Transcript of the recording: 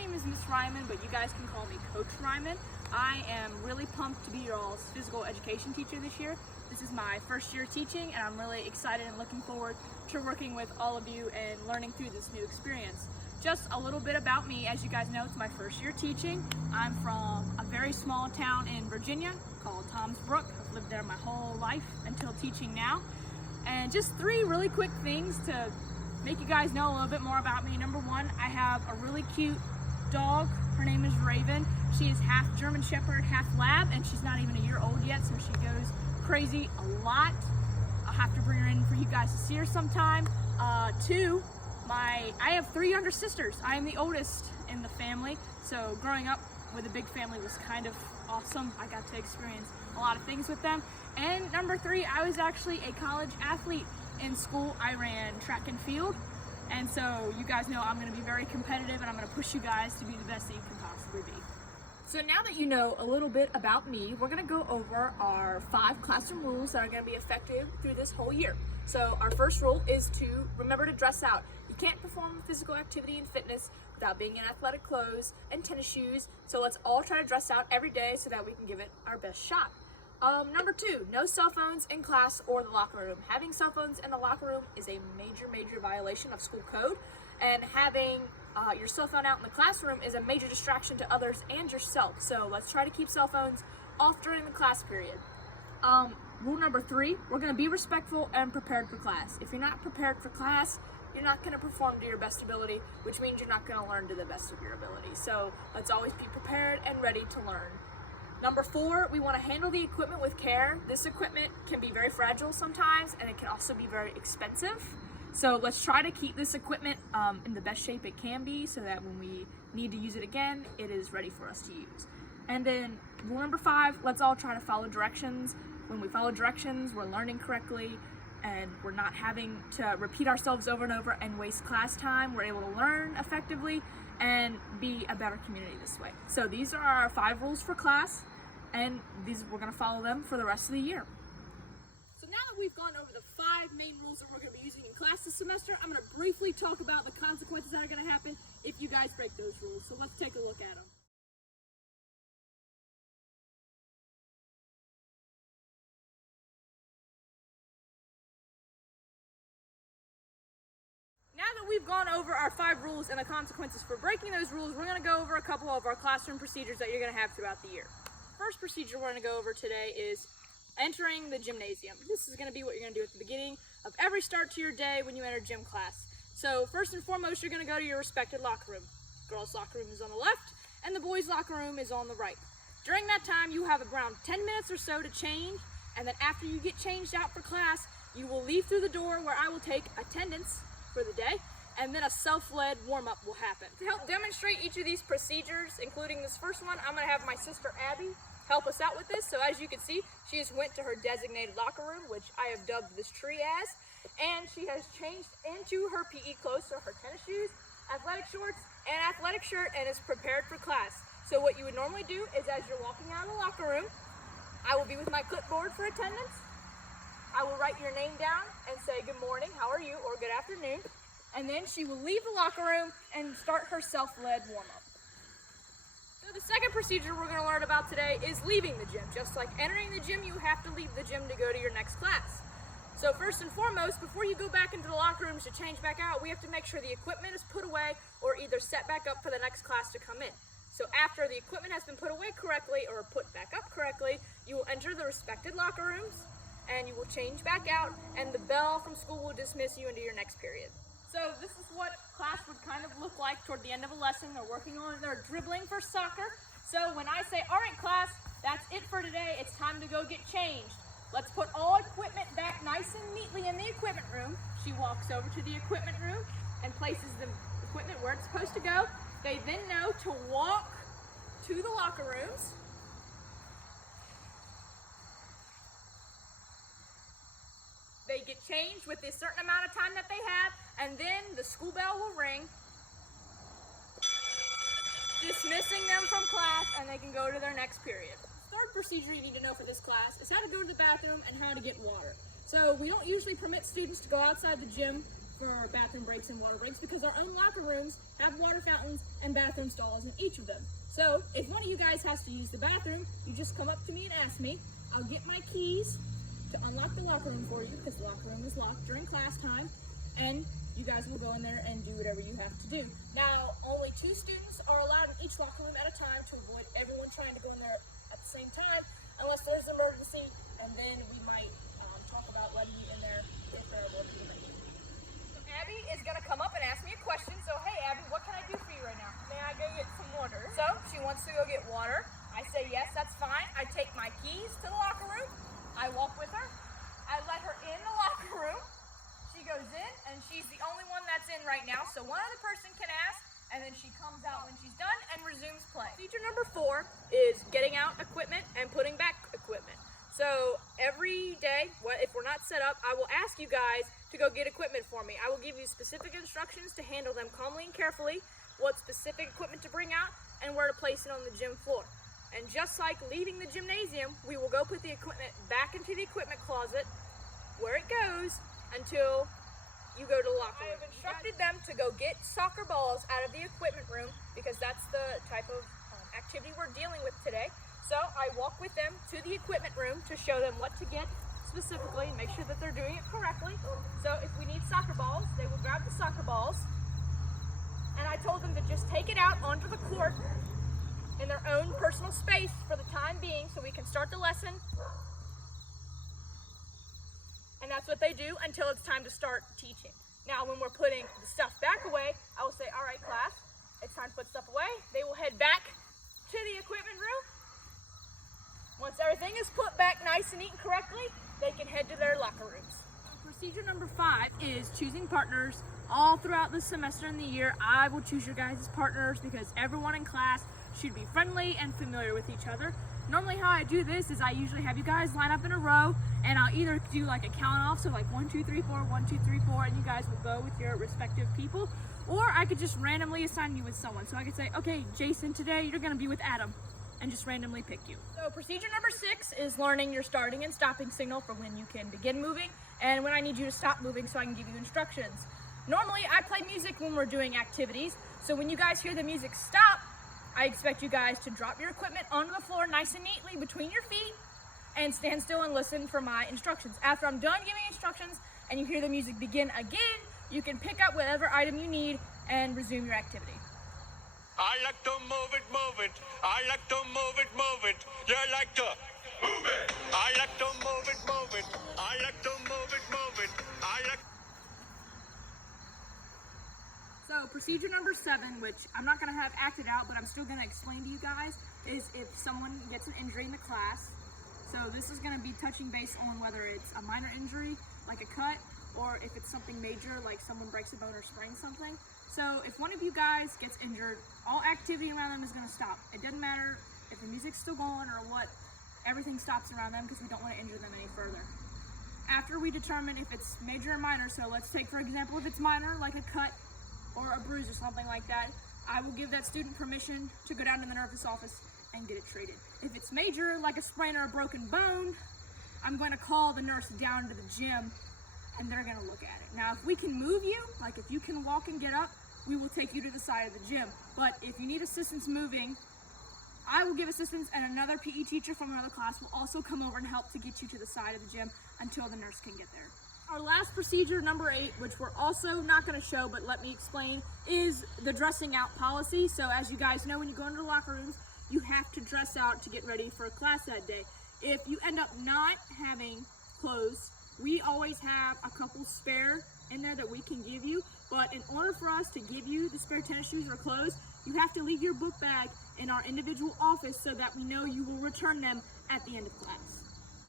name is Miss Ryman, but you guys can call me Coach Ryman. I am really pumped to be your all's physical education teacher this year. This is my first year teaching, and I'm really excited and looking forward to working with all of you and learning through this new experience. Just a little bit about me. As you guys know, it's my first year teaching. I'm from a very small town in Virginia called Tom's Brook. I've lived there my whole life until teaching now. And just 3 really quick things to make you guys know a little bit more about me. Number 1, I have a really cute dog. Her name is Raven. She is half German Shepherd, half Lab, and she's not even a year old yet, so she goes crazy a lot. I'll have to bring her in for you guys to see her sometime. 2, I have 3 younger sisters. I am the oldest in the family, so growing up with a big family was kind of awesome. I got to experience a lot of things with them. And number 3, I was actually a college athlete in school. I ran track and field, and so you guys know I'm going to be very competitive, and I'm going to push you guys to be the best that you can possibly be. So now that you know a little bit about me, we're going to go over our 5 classroom rules that are going to be effective through this whole year. So our first rule is to remember to dress out. You can't perform physical activity and fitness without being in athletic clothes and tennis shoes, so let's all try to dress out every day so that we can give it our best shot. Number 2, no cell phones in class or the locker room. Having cell phones in the locker room is a major violation of school code, and having your cell phone out in the classroom is a major distraction to others and yourself. So let's try to keep cell phones off during the class period. Rule number 3, we're going to be respectful and prepared for class. If you're not prepared for class, you're not going to perform to your best ability, which means you're not going to learn to the best of your ability. So let's always be prepared and ready to learn. Number 4, we want to handle the equipment with care. This equipment can be very fragile sometimes, and it can also be very expensive. So let's try to keep this equipment in the best shape it can be so that when we need to use it again, it is ready for us to use. And then rule number 5, let's all try to follow directions. When we follow directions, we're learning correctly, and we're not having to repeat ourselves over and over and waste class time. We're able to learn effectively and be a better community this way. So these are our 5 rules for class, and we're going to follow them for the rest of the year. So now that we've gone over the 5 main rules that we're going to be using in class this semester, I'm going to briefly talk about the consequences that are going to happen if you guys break those rules. So let's take a look at them. Now that we've gone over our 5 rules and the consequences for breaking those rules, we're going to go over a couple of our classroom procedures that you're going to have throughout the year. First procedure we're going to go over today is entering the gymnasium. This is going to be what you're going to do at the beginning of every start to your day when you enter gym class. So first and foremost, you're going to go to your respected locker room. Girls' locker room is on the left, and the boys' locker room is on the right. During that time, you have around 10 minutes or so to change, and then after you get changed out for class, you will leave through the door where I will take attendance for the day, and then a self-led warm-up will happen. To help demonstrate each of these procedures, including this first one, I'm going to have my sister Abby help us out with this. So as you can see, she just went to her designated locker room, which I have dubbed this tree as, and she has changed into her PE clothes, so her tennis shoes, athletic shorts, and athletic shirt, and is prepared for class. So what you would normally do is, as you're walking out of the locker room, I will be with my clipboard for attendance. I will write your name down and say good morning, how are you, or good afternoon, and then she will leave the locker room and start her self-led warm-up. So the second procedure we're going to learn about today is leaving the gym. Just like entering the gym, you have to leave the gym to go to your next class. So first and foremost, before you go back into the locker rooms to change back out, we have to make sure the equipment is put away or either set back up for the next class to come in. So after the equipment has been put away correctly or put back up correctly, you will enter the respected locker rooms, and you will change back out, and the bell from school will dismiss you into your next period. So this is what class would kind of look like toward the end of a lesson. They're dribbling for soccer. So when I say, all right class, that's it for today, it's time to go get changed. Let's put all equipment back nice and neatly in the equipment room. She walks over to the equipment room and places the equipment where it's supposed to go. They then know to walk to the locker rooms. They get changed with a certain amount of time that they have, and then the school bell will ring, dismissing them from class, and they can go to their next period. Third procedure you need to know for this class is how to go to the bathroom and how to get water. So we don't usually permit students to go outside the gym for bathroom breaks and water breaks because our own locker rooms have water fountains and bathroom stalls in each of them. So if one of you guys has to use the bathroom, you just come up to me and ask me. I'll get my keys to unlock the locker room for you, because the locker room is locked during class time, and you guys will go in there and do whatever you have to do. Now, only 2 students are allowed in each locker room at a time to avoid everyone trying to go in there at the same time, unless there's an emergency, and then we might talk about letting you in there if there are more people than you. So Abby is going to come up and ask me a question. So, hey Abby, what can I do for you right now? May I go get some water? So, she wants to go get water. I say yes, that's fine. I take my keys to the locker room. I walk with her. I let her in the locker room. She goes in, and she's the only one that's in right now. So one other person can ask, and then she comes out when she's done and resumes play. Feature number 4 is getting out equipment and putting back equipment. So every day, if we're not set up, I will ask you guys to go get equipment for me. I will give you specific instructions to handle them calmly and carefully, what specific equipment to bring out, and where to place it on the gym floor. And just like leaving the gymnasium, we will go put the equipment back into the equipment closet where it goes until you go to the locker room. I have instructed them to go get soccer balls out of the equipment room because that's the type of activity we're dealing with today. So I walk with them to the equipment room to show them what to get specifically and make sure that they're doing it correctly. So if we need soccer balls, they will grab the soccer balls. And I told them to just take it out onto the court in their own personal space for the time being so we can start the lesson. And that's what they do until it's time to start teaching. Now, when we're putting the stuff back away, I will say, all right, class, it's time to put stuff away. They will head back to the equipment room. Once everything is put back nice and neat and correctly, they can head to their locker rooms. Procedure number 5 is choosing partners. All throughout the semester and the year, I will choose your guys as partners because everyone in class should be friendly and familiar with each other. Normally how I do this is I usually have you guys line up in a row, and I'll either do like a count off, so like 1, 2, 3, 4, 1, 2, 3, 4, and you guys will go with your respective people, or I could just randomly assign you with someone. So I could say, okay, Jason, today you're gonna be with Adam, and just randomly pick you. So procedure number 6 is learning your starting and stopping signal for when you can begin moving and when I need you to stop moving so I can give you instructions. Normally I play music when we're doing activities, so when you guys hear the music stop, I expect you guys to drop your equipment onto the floor nice and neatly between your feet and stand still and listen for my instructions. After I'm done giving instructions and you hear the music begin again, you can pick up whatever item you need and resume your activity. I like to move it, move it. I like to move it, move it. You like to move it. I like to move it, move it. I like to move it, move it. I like. So procedure number 7, which I'm not going to have acted out, but I'm still going to explain to you guys, is if someone gets an injury in the class. So this is going to be touching base on whether it's a minor injury, like a cut, or if it's something major, like someone breaks a bone or sprains something. So if one of you guys gets injured, all activity around them is going to stop. It doesn't matter if the music's still going or what, everything stops around them because we don't want to injure them any further. After we determine if it's major or minor, so let's take for example if it's minor, like a cut, or a bruise or something like that, I will give that student permission to go down to the nurse's office and get it treated. If it's major, like a sprain or a broken bone, I'm going to call the nurse down to the gym and they're going to look at it. Now, if we can move you, like if you can walk and get up, we will take you to the side of the gym. But if you need assistance moving, I will give assistance and another PE teacher from another class will also come over and help to get you to the side of the gym until the nurse can get there. Our last procedure, number 8, which we're also not going to show, but let me explain, is the dressing out policy. So as you guys know, when you go into the locker rooms, you have to dress out to get ready for a class that day. If you end up not having clothes, we always have a couple spare in there that we can give you. But in order for us to give you the spare tennis shoes or clothes, you have to leave your book bag in our individual office so that we know you will return them at the end of class.